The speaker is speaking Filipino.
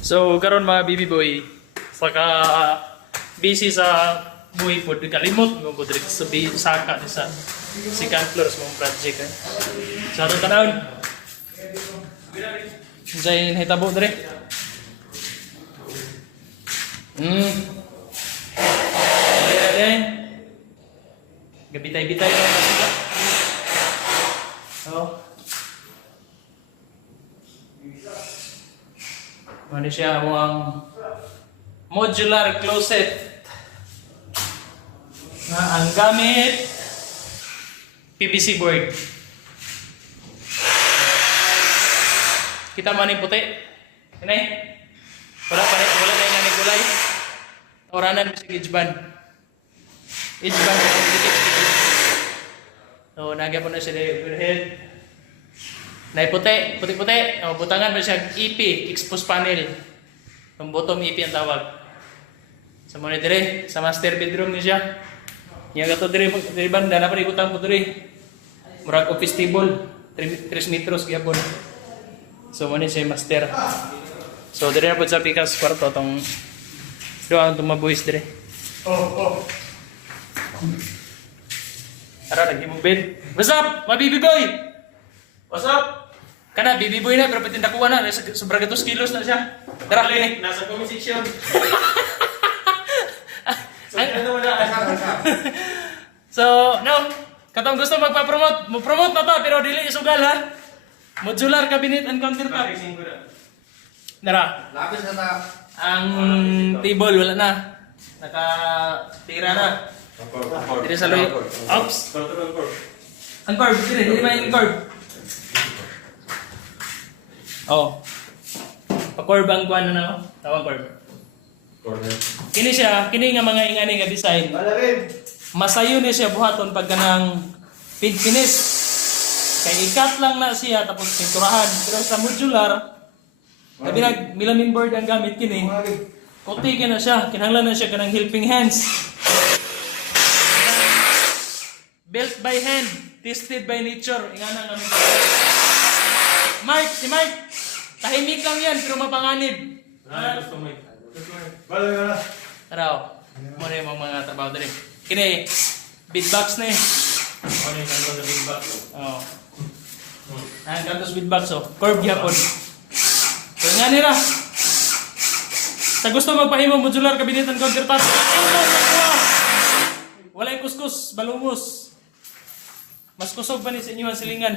So karon mga baby boy, saka busy sa buhay po, kalimot mo po direct sa saka ni sa second floor sa mong project eh. So ato tanawon. Jay hitabo dire. Ayan. Gabitay-bitay lang na sila. Oh. Ano siya ang modular closet na ang gamit PVC board. Kita man yung puti. Kanay? Wala na yung nanigulay. Oranan sa edgeband. Edgeband na yung dikit-dikit. So, nagya po na siya overhead. Puti. O, butangan ba siya EP, exposed panel. Yung bottom EP ang tawag. Sa muna dire, sa master bedroom niya siya. Yung gato dire banda, na pa ibutang po dire. Murag office table, 3 metros kaya po. So, muna siya master. So, dire na po sa pikas kwarto itong doon itong mabuhis dire. Tara, nag-imong bed. What's up, mga baby boy? What's up? Kana, baby boy na, pero patindakuha na. Sobrang 2 kilos na siya. Tara, kini. Nasa comment section. So, ano wala? So, no. Katong gusto magpa-promote. Mo-promote na to, pero dili isugal ha. Modular cabinet and countertop. Tara. Lapis na ta. Ang table, wala na. Nakatira na. Dili sa loy. Oops. Ang curve, dili may curve. Oh. Pa-curve ang kuan na no. Tawag curve. Kini nga mga ingani nga design. Masayo ni siya buhaton pag kanang finish. Kay ikat lang na siya tapos pinturahan. Pero sa modular, labi nag melamine board ang gamit kini. Puti na siya, kinahanglan na siya kanang helping hands. Built by hand, tested by nature. Ingana nga Mark, si Mark. Tahimik lang yan, pero mapanganib. Taraw. Muna yung mga trabaho dali. Kini, beatbox na eh. Ano yung kanto sa big box? Oo. Ang kantos beatbox oh. Curve yapon. So nga nila. Sa gusto magpahimo modular cabinet and countertop. Walay kuskus, balungos. Mas kusog pa ni sa inyo ang silingan.